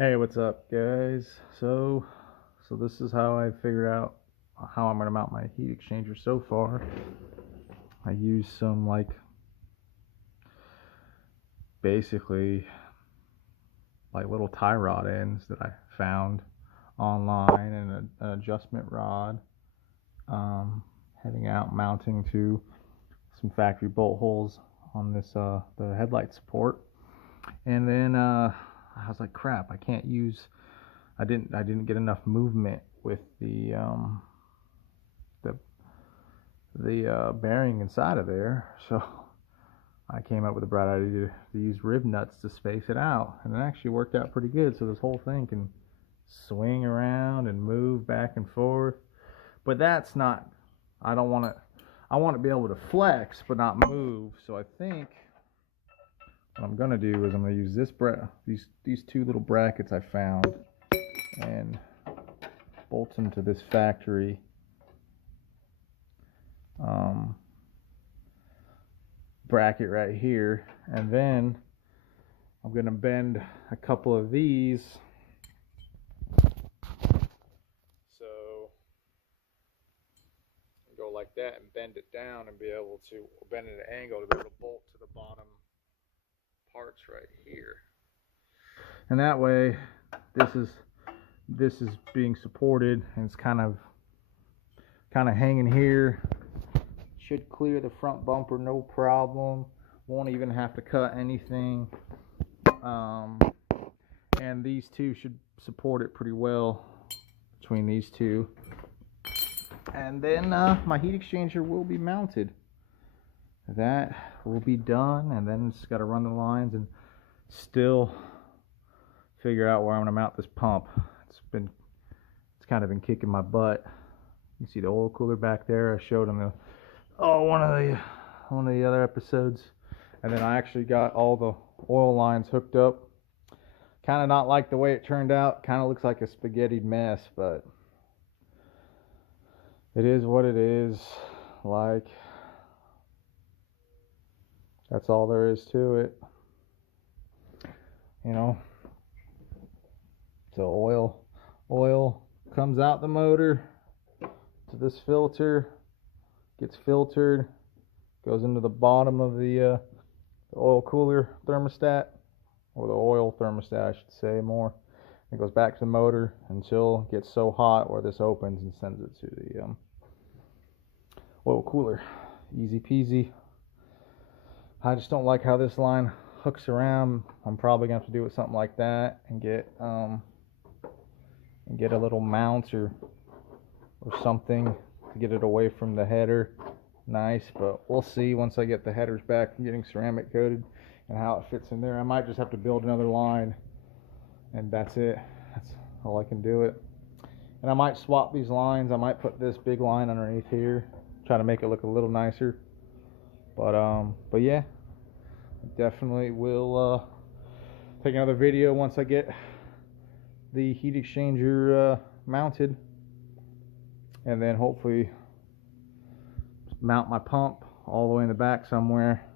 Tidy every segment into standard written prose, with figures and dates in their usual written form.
Hey, what's up, guys? So this is how I figured out how I'm gonna mount my heat exchanger so far. I use some basically little tie rod ends that I found online and an adjustment rod, heading out, mounting to some factory bolt holes on this the headlight support, and then I was like, crap, I didn't get enough movement with the bearing inside of there, so I came up with a bright idea to use rib nuts to space it out, and it actually worked out pretty good. So this whole thing can swing around and move back and forth. But that's not. I don't want it. I want to be able to flex but not move. So I think what I'm gonna do is I'm gonna use these two little brackets I found and bolt them to this factory bracket right here, and then I'm gonna bend a couple of these so go like that and bend it down and be able to bend it at an angle to be able to bolt to the bottom parts right here, and that way this is being supported and it's kind of hanging here. Should clear the front bumper no problem. Won't even have to cut anything. And these two should support it pretty well between these two. And then my heat exchanger will be mounted. That will be done, and then just got to run the lines and still figure out where I'm going to mount this pump. It's kind of been kicking my butt. You see the oil cooler back there. I showed them one of the other episodes, and then I actually got all the oil lines hooked up. Kind of not like the way it turned out. Kind of looks like a spaghetti mess, but it is what it is. Like, that's all there is to it, you know. So oil comes out the motor to this filter, gets filtered, goes into the bottom of the oil cooler thermostat, or the oil thermostat I should say more. It goes back to the motor until it gets so hot where this opens and sends it to the oil cooler. Easy peasy. I just don't like how this line hooks around. I'm probably gonna have to do it something like that and get a little mount or something to get it away from the header. Nice, but we'll see once I get the headers back from getting ceramic coated and how it fits in there. I might just have to build another line, and that's it. That's all I can do it. And I might swap these lines. I might put this big line underneath here, try to make it look a little nicer. But yeah, definitely will take another video once I get the heat exchanger mounted, and then hopefully mount my pump all the way in the back somewhere,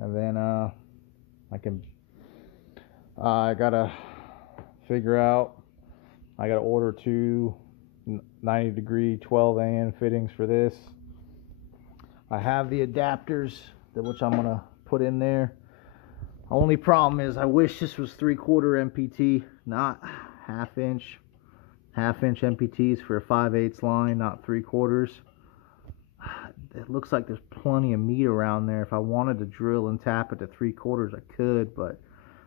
and then I gotta figure out, I gotta order two 90-degree 12 AN fittings for this. I have the adapters which I'm gonna put in there. Only problem is I wish this was 3/4 MPT, not half inch MPTs for a 5/8 line, not 3/4. It looks like there's plenty of meat around there. If I wanted to drill and tap it to 3/4, I could, but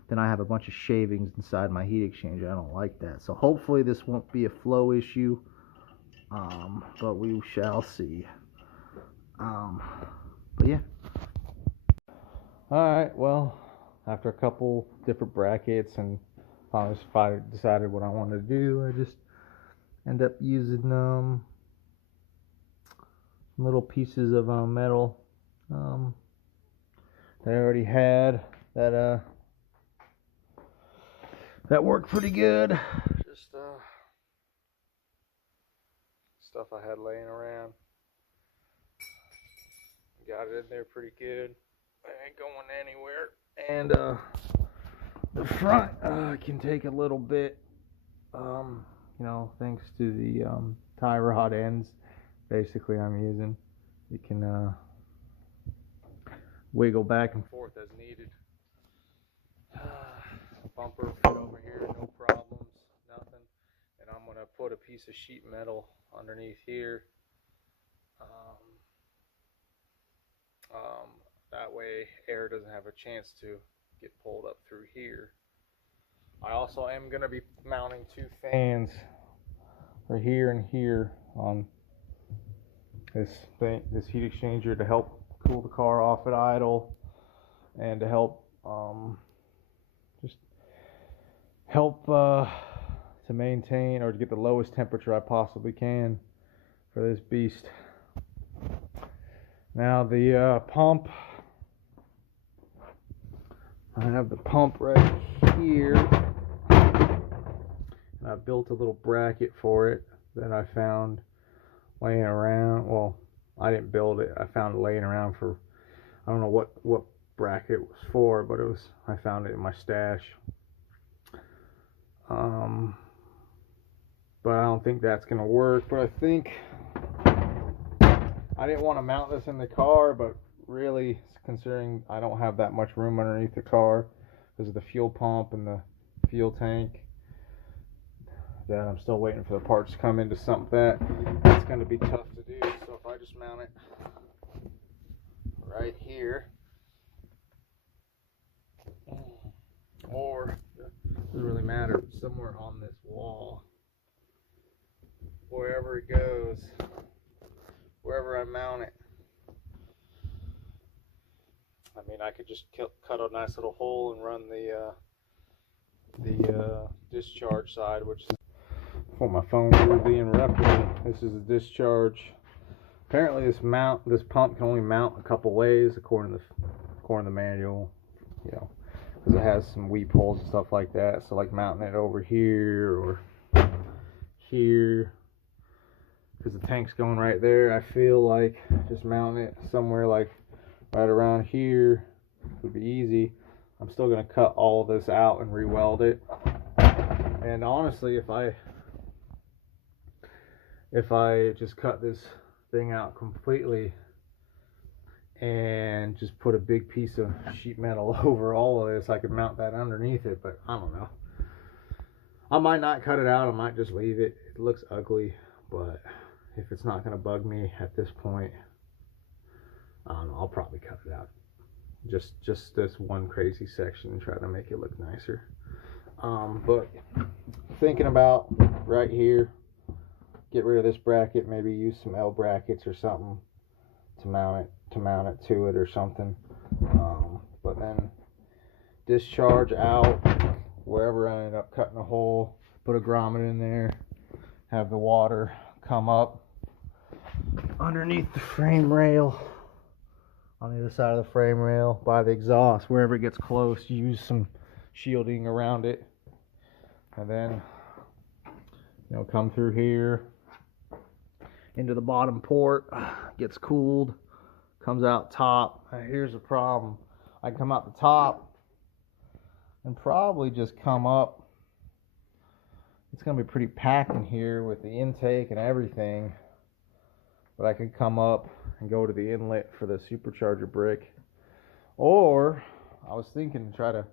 then I have a bunch of shavings inside my heat exchanger. I don't like that. So hopefully this won't be a flow issue, but we shall see. But yeah. Alright, well, after a couple different brackets and finally decided what I wanted to do, I just end up using little pieces of metal that I already had that worked pretty good. Just stuff I had laying around. Got it in there pretty good. It ain't going anywhere. And The front can take a little bit, thanks to the tie rod ends. Basically, I'm using. You can wiggle back and forth as needed. Bumper fit over here, no problems, nothing. And I'm gonna put a piece of sheet metal underneath here. That way air doesn't have a chance to get pulled up through here. I also am going to be mounting 2 fans for here and here on this heat exchanger to help cool the car off at idle, and to help to maintain or to get the lowest temperature I possibly can for this beast. Now the pump, I have the pump right here, and I built a little bracket for it that I found laying around. Well, I didn't build it, I found it laying around for, I don't know what bracket it was for, but I found it in my stash. But I don't think that's gonna work. But I think I didn't want to mount this in the car, but really, considering I don't have that much room underneath the car because of the fuel pump and the fuel tank, that I'm still waiting for the parts to come into something that's going to be tough to do. So if I just mount it right here, or it doesn't really matter, somewhere on this wall, wherever it goes, wherever I mount it. I mean, I could just cut a nice little hole and run the discharge side, which is for my phone rudely interrupted me. This is a discharge. Apparently, this pump can only mount a couple ways according to the manual. Because it has some weep holes and stuff like that. So, like mounting it over here or here, because the tank's going right there. I feel like just mounting it somewhere like right around here would be easy. I'm still going to cut all of this out and re-weld it. And honestly, if I just cut this thing out completely and just put a big piece of sheet metal over all of this, I could mount that underneath it. But I don't know. I might not cut it out. I might just leave it. It looks ugly, but if it's not going to bug me at this point, I don't know, I'll probably cut it out. Just this one crazy section and try to make it look nicer. But thinking about right here, get rid of this bracket, maybe use some L brackets or something to mount it to it or something. But then discharge out wherever I end up cutting a hole, put a grommet in there, have the water come up underneath the frame rail, on the other side of the frame rail by the exhaust. Wherever it gets close, use some shielding around it, and then come through here into the bottom port, gets cooled, comes out top. Here's the problem: I come out the top and probably just come up. It's gonna be pretty packed in here with the intake and everything, but I could come up and go to the inlet for the supercharger brick. Or I was thinking to try to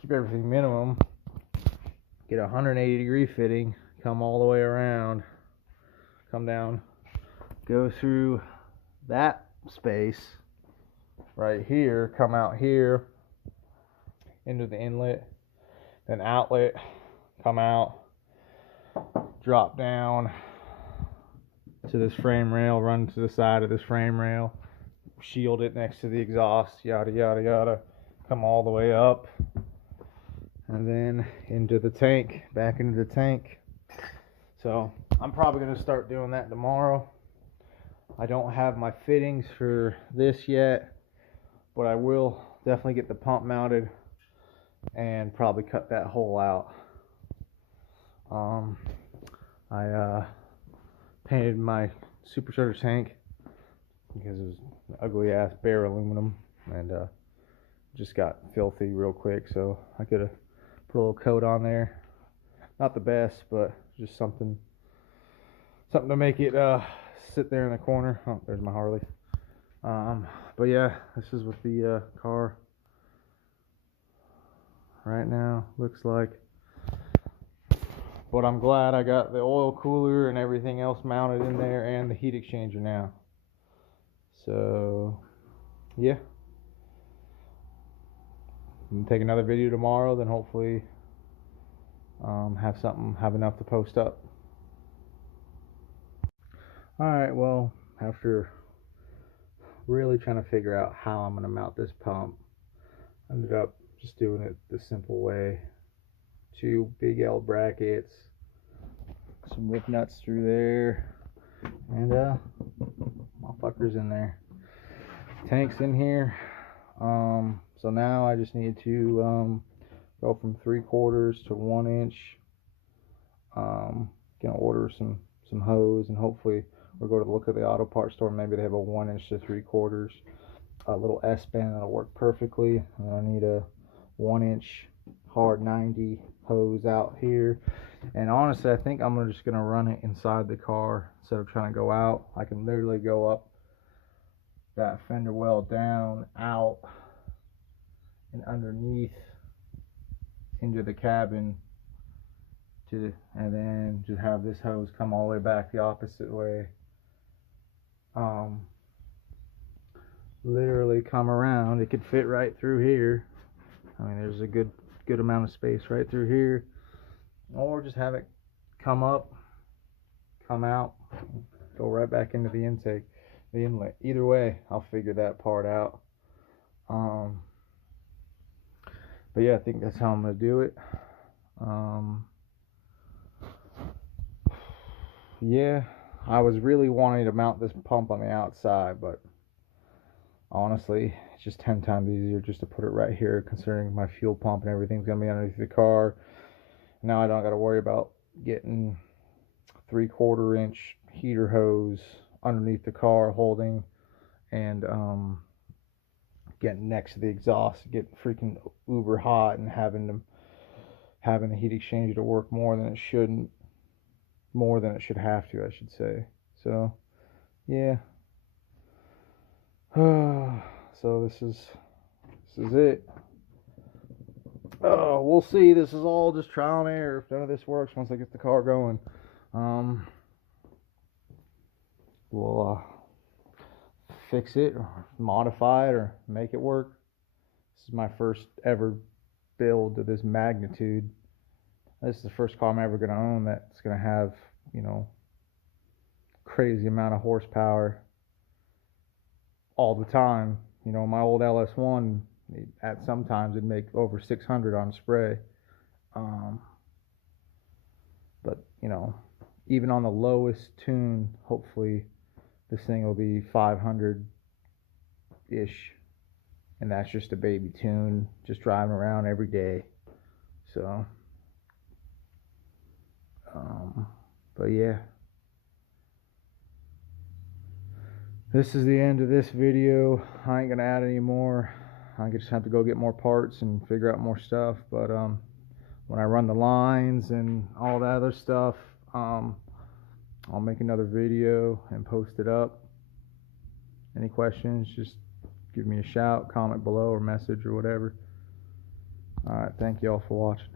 keep everything minimum, get a 180-degree fitting, come all the way around, come down, go through that space right here, come out here into the inlet, then outlet, come out, drop down to this frame rail, run to the side of this frame rail, shield it next to the exhaust, yada yada yada, come all the way up, and then into the tank, back into the tank. So I'm probably going to start doing that tomorrow. I don't have my fittings for this yet, but I will definitely get the pump mounted and probably cut that hole out. I painted my supercharger tank because it was ugly ass bare aluminum, and just got filthy real quick, so I could have put a little coat on there. Not the best, but just something to make it sit there in the corner. Oh, there's my Harley. But yeah, this is what the car right now looks like. But I'm glad I got the oil cooler and everything else mounted in there, and the heat exchanger now. So yeah, I'm gonna take another video tomorrow, then hopefully have enough to post up. Alright, well, after really trying to figure out how I'm gonna mount this pump, I ended up just doing it the simple way. 2 big L brackets, some rip nuts through there, and motherfuckers in there. Tanks in here. So now I just need to go from 3/4 to 1 inch. Gonna order some hose, and hopefully we'll go to look at the auto parts store. Maybe they have a 1 inch to 3/4, a little S band that'll work perfectly. And I need a 1 inch hard 90 hose out here. And honestly, I think I'm just gonna run it inside the car instead of trying to go out. I can literally go up that fender well, down, out, and underneath into the cabin, and then just have this hose come all the way back the opposite way. Literally come around. It could fit right through here. I mean, there's a good amount of space right through here. Or just have it come up, come out, go right back into the intake, the inlet. Either way, I'll figure that part out. But yeah, I think that's how I'm gonna do it. Yeah, I was really wanting to mount this pump on the outside, but honestly, it's just 10 times easier just to put it right here, considering my fuel pump and everything's gonna be underneath the car. Now I don't got to worry about getting 3/4 inch heater hose underneath the car holding, and getting next to the exhaust, getting freaking uber hot, and having the heat exchanger to work more than it should have to, I should say. So yeah. So this is it. Oh, we'll see. This is all just trial and error. If none of this works, once I get the car going, we'll fix it or modify it or make it work. This is my first ever build to this magnitude. This is the first car I'm ever going to own that's going to have, crazy amount of horsepower all the time. My old LS1, at sometimes it'd make over 600 on spray. But even on the lowest tune, hopefully this thing will be 500 ish, and that's just a baby tune, just driving around every day. So but yeah, this is the end of this video. I ain't gonna add any more. I just have to go get more parts and figure out more stuff. But when I run the lines and all that other stuff, I'll make another video and post it up. Any questions, just give me a shout, comment below, or message, or whatever. Alright, thank you all for watching.